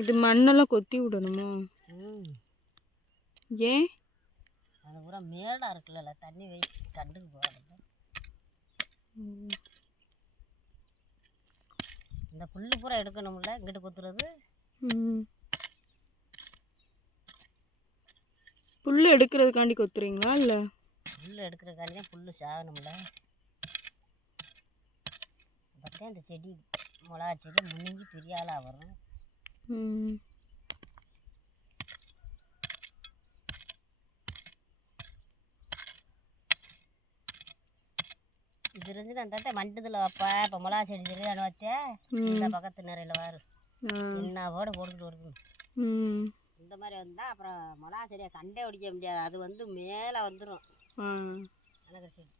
இது மண்ணெல்லாம் கொத்தி விடணுமா? ஏன்? அது பூரா மேடாக இருக்குல்ல, தண்ணி வச்சு கண்டுக்கு போகிறது. இந்த புல் பூரா எடுக்கணும்ல, இங்கிட்டு கொத்துறது. புல் எடுக்கிறதுக்காண்டி கொத்துறீங்களா இல்லை? புல் எடுக்கிறதுக்காண்டி தான் புல் சாகணும்ல. அப்போ இந்த செடி மிளகா செடி முன்னிங்கி பெரிய ஆளாக வரும். இது இருந்துச்சு அந்த தட்டை மண்டத்தில் வைப்பா. இப்போ மிளகா செடி செடி வச்சா இந்த பக்கத்து நிறையில் வாரு என்ன போட்டுக்கிட்டு வருது. இந்த மாதிரி வந்தால் அப்புறம் மிளகா செடியை கண்டே பிடிக்க முடியாது. அது வந்து மேலே வந்துடும். அழகர் செடி